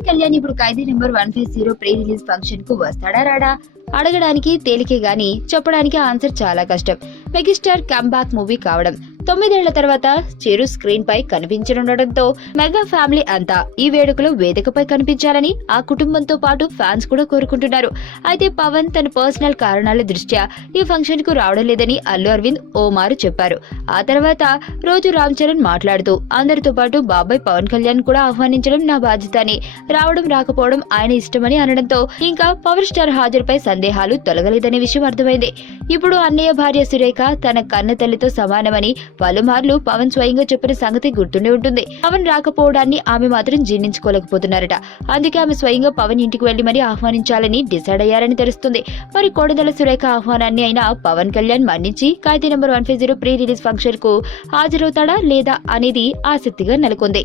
పవన్ కళ్యాణ్ ఇప్పుడు ఖైదీ number 150 pre release function కు వస్తాడా రాడా? అడగడానికి తేలికే గాని చెప్పడానికి ఆన్సర్ చాలా కష్టం. మెగాస్టార్ కమ్బ్యాక్ మూవీ కావడం, 9 ఏళ్ల తర్వాత చిరు స్క్రీన్ పై కనిపించనుండటంతో మెగా ఫ్యామిలీ అంతా ఈ వేడుకలో వేదికపై కనిపించాలని ఆ కుటుంబంతో పాటు ఫ్యాన్స్ కూడా కోరుకుంటున్నారు. అయితే పవన్ తన పర్సనల్ కారణాల దృష్ట్యా ఈ ఫంక్షన్ కు రావడం లేదని అల్లు అరవింద్ ఓ మారు చెప్పారు. ఆ తర్వాత రోజు రామ్ చరణ్ మాట్లాడుతూ అందరితో పాటు బాబాయ్ పవన్ కళ్యాణ్ కూడా ఆహ్వానించడం నా బాధ్యత అని, రావడం రాకపోవడం ఆయన ఇష్టమని అనడంతో ఇంకా పవర్ స్టార్ హాజరుపై సందేహాలు తొలగలేదనే విషయం అర్థమైంది. ఇప్పుడు అన్నయ్య భార్య సురేఖ తన కన్న తల్లితో సమానమని పలుమార్లు పవన్ స్వయంగా చెప్పిన సంగతి గుర్తుండే ఉంటుంది. పవన్ రాకపోవడాన్ని ఆమె మాత్రం జీర్ణించుకోలేకపోతున్నారట. అందుకే ఆమె స్వయంగా పవన్ ఇంటికి వెళ్లి మరీ ఆహ్వానించాలని డిసైడ్ అయ్యారని తెలుస్తుంది. మరి కోడదల సురేఖ ఆహ్వానాన్ని అయినా పవన్ కళ్యాణ్ మన్నించి ఖైదీ నెంబర్ 150 ప్రీ రిలీజ్ ఫంక్షన్ కు హాజరవుతాడా లేదా అనేది ఆసక్తిగా నెలకొంది.